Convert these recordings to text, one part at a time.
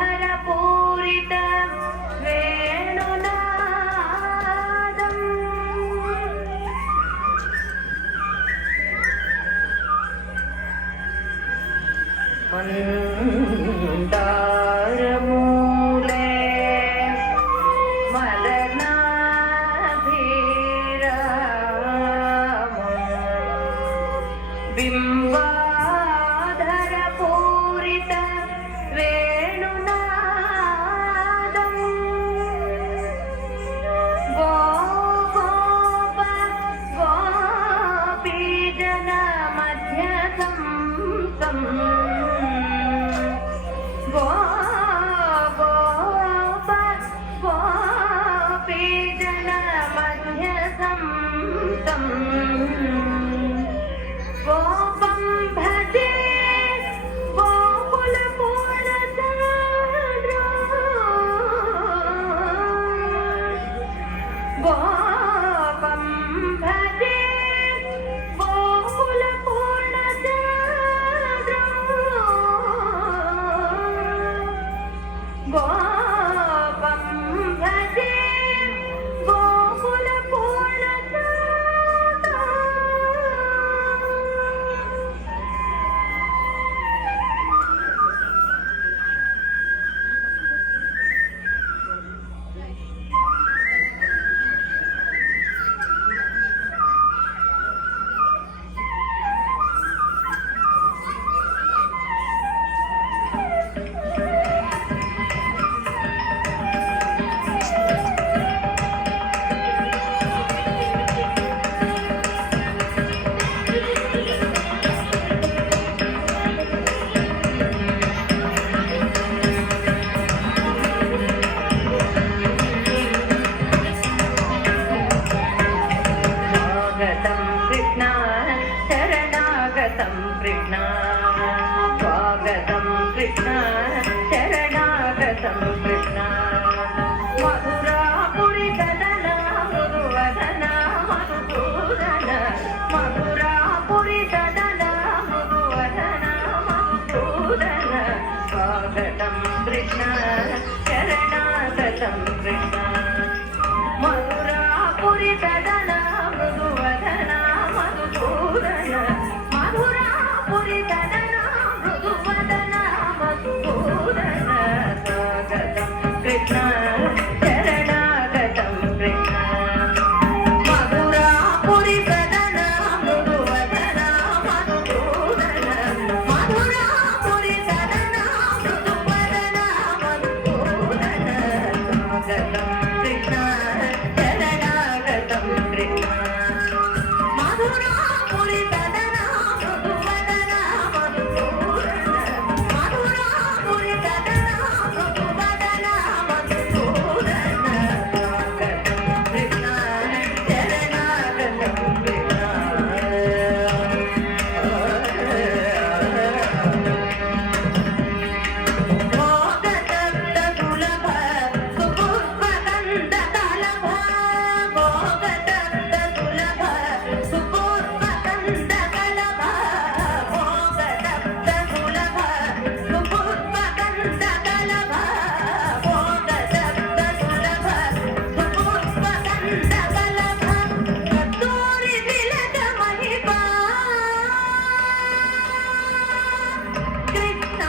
बिम्बाधरपूरित वेणुनादम् मन्दारमूले मदनाभिरामम् बिम्बाधरपूरित वेणुनादम् गोप गोपीजनमध्यसंसम् गोप गोपीजनमध्यसंसम् गोपं भजे गोकुलपूर्णचन्द्रा गोपं भजे गोकुलपूर्णचन्द्रा गोपं भजे गोकुलपूर्णचन्द्रा स्वागतं कृष्ण शरणागतं कृष्ण मधुरापुरी सदना मृदुवदना मधुसूदन मधुरापुरी सदना मृदुवदना मधुसूदन स्वागतं कृष्ण शरणागतं कृष्ण मधुरापुरी सदना मृदुवदना मधुसूदन मधुरापुरी सदना मृदुवदना मधुसूदन स्वागतं कृष्ण शरणागतं कृष्ण मधुरापुरी सदना मृदुवदना मधुसूदन मधुरापुरी सदना मृदुवदना मधुसूदन स्वागतं कृष्ण शरणागतं कृष्ण मधुरापुरी सदना मृदुवदना मधुसूदन मधुरापुरी सदना मृदुवदना मधुसूदन स्वागतं कृष्ण शरणागतं कृष्ण भोगतप्तसुलभ सुपुष्पगन्धकलभ भोगतप्तसुलभ सुपुष्पगन्धकलभ भोगतप्तसुलभ सुपुष्पगन्धकलभ भोगतप्तसुलभ सुपुष्पगन्धकलभ कस्तूरि तिलक महिमा कृष्ण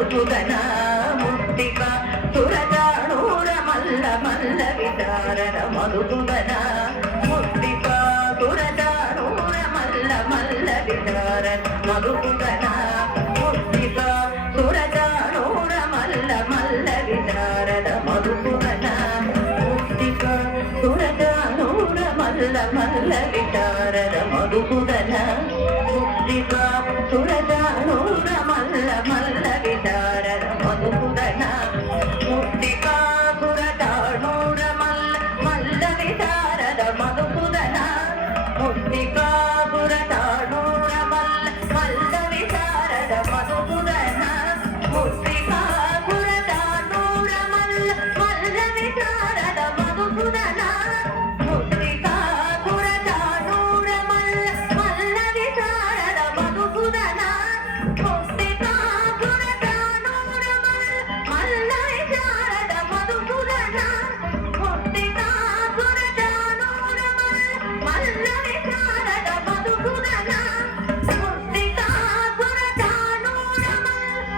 మధుసూదన ముక్తిక సురజాణూర మల్ల మల్ల విచారణ మధుసూదన ముక్తిక సురజాణూర మల్ల మల్ల విచారణ మధుసూదన ముక్తిక సురజాణూర మల్ల మల్ల విచారణ మధుసూదన ముక్తిక సురజాణూర మల్ల మల్ల విచారణ మధుసూదన ముక్తిక సురజాణూర మల్ల మల్ల విచారణ మధుసూదన ముక్తిక సురజాణూర మల్ల మల్ల విచారణ మధుసూదన ముక్తిక సురజాణూర మల్ల మల్ల విచారణ మధుసూదన ముక్తిక సురజాణూర మల్ల మల్ల విచారణ మధుసూదన ముక్తిక సురజాణూర మల్ల మల్ల విచారణ మధుసూదన ముక్తిక సురజాణూర మల్ల విచారణ మధుసూదన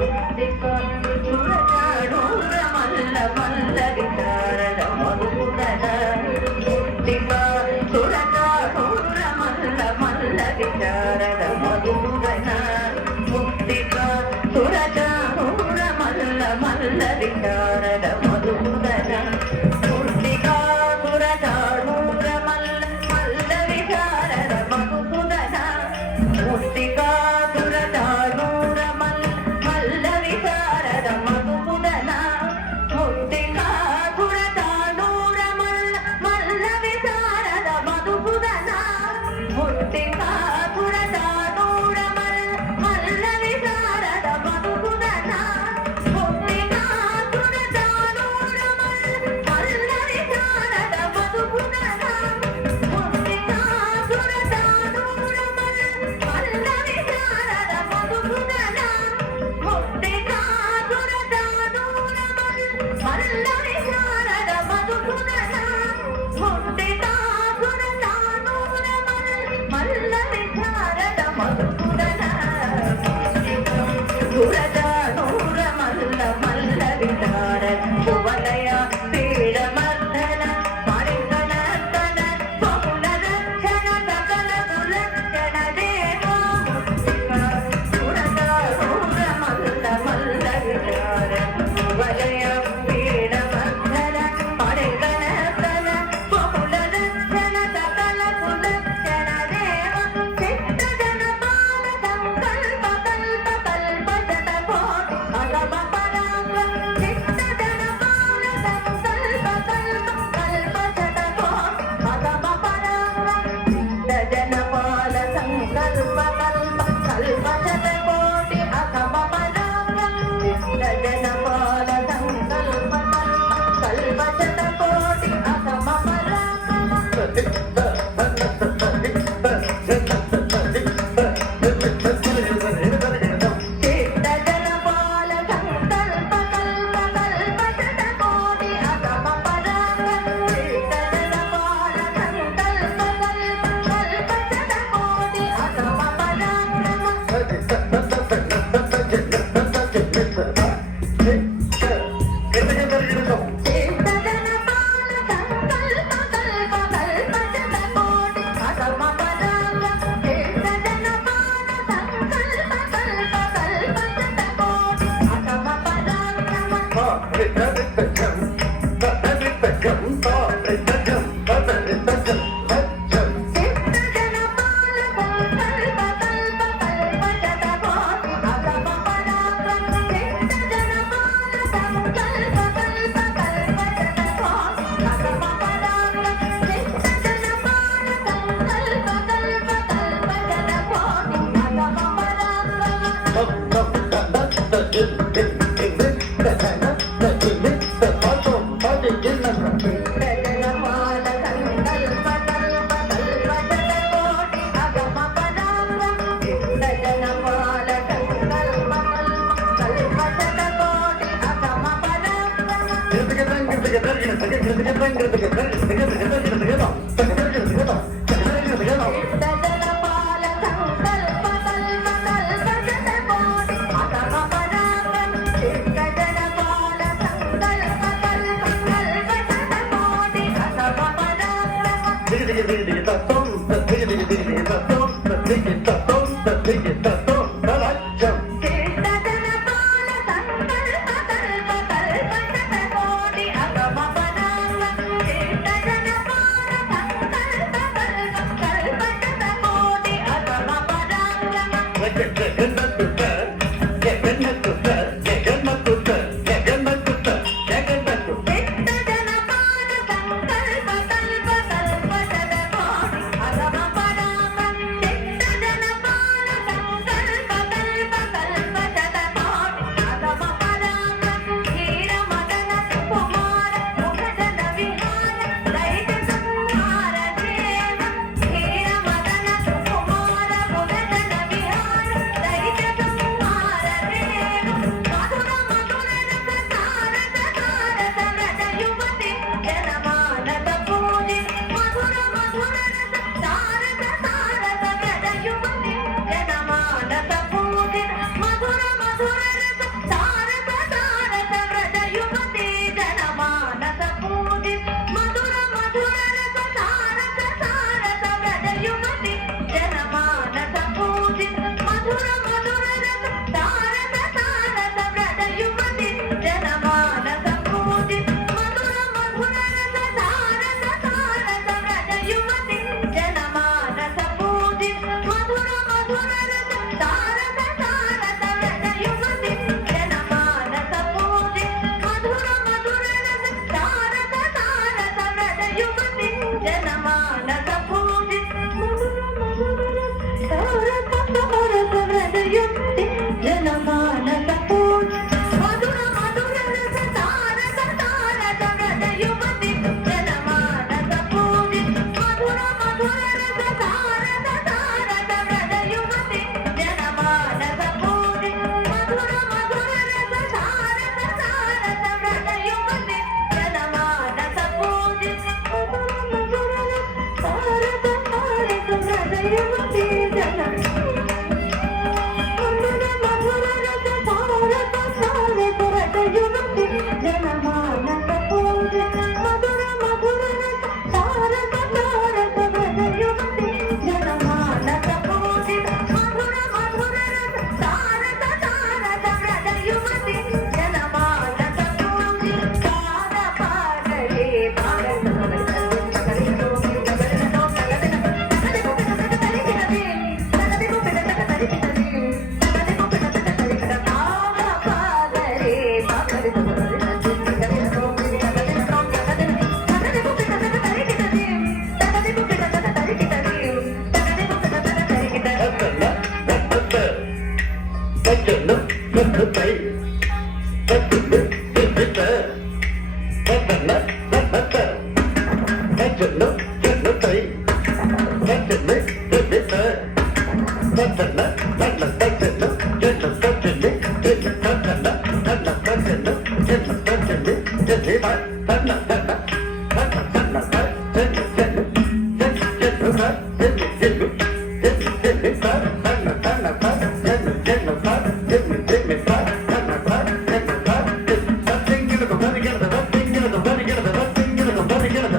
ముక్తిక సురజాణూర మల్ల విచారణ మధుసూదన ముక్తిక సురజాణూర మల్ల విచారణ మధుసూదన ముక్తిక సురజాణూర మల్ల మల్ల విచారణ మధుసూదన ముక్తిక సురజాణూర మల్ల మల్ల విచారణ మధుసూదన ముక్తిక సురజాణూర మల్ల మల్ల విచారణ మధుసూదన ముక్తిక సురజాణూర మల్ల మల్ల విచారణ మధుసూదన ముక్తిక సురజాణూర మల్ల మల్ల విచారణ మధుసూదన ముక్తిక సురజాణూర మల్ల మల్ల విచారణ మధుసూదన ముక్తిక సురజాణూర మల్ల మల్ల విచారణ మధుసూదన ముక్తిక సురజాణూర మల్ల మల్ల విచారణ మధుసూదన ముక్తిక సురజాణూర మల్ల మల్ల విచారణ మధుసూదన ముక్తిక సురజాణూర మల్ల విచారణ మధుసూదన ముక్తిక సురజాణూర మల్ల విచారణ మధుసూదన సురజాణూర మల్ల మల్ల విచారణ భువనయ పీడమర్దన పరిగణతన బహుళ రక్షణ సకల సులక్షణ దేవా ముక్తిక సురజాణూర మల్ల మల్ల విచారణ భువనయ పీడమర్దన పరిగణతన బహుళ రక్షణ సకల సులక్షణ దేవ చిత్త జనపాల సంకల్ప కల్ప కల్ప శత కోటి అగమ పరాగ చిత్త జనపాల సంకల్ప కల్ప కల్ప శత కోటి అగమ పరాగ చిత్త జనపాల సంకల్ప కల్ప కల్ప శత కోటి అగమ పరాగ చిత్త జనపాల సంకల్ప కల్ప కల్ప శత కోటి అగమ చిత్త జనపాల సంకల్ప కల్ప కల్ప శత కోటి అగమ పరాగ చిత్త జనపాల సంకల్ప కల్ప కల్ప శత కోటి అగమ Thank you.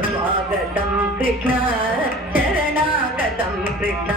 స్వాగతం కృష్ణ శరణాగతం కృష్ణ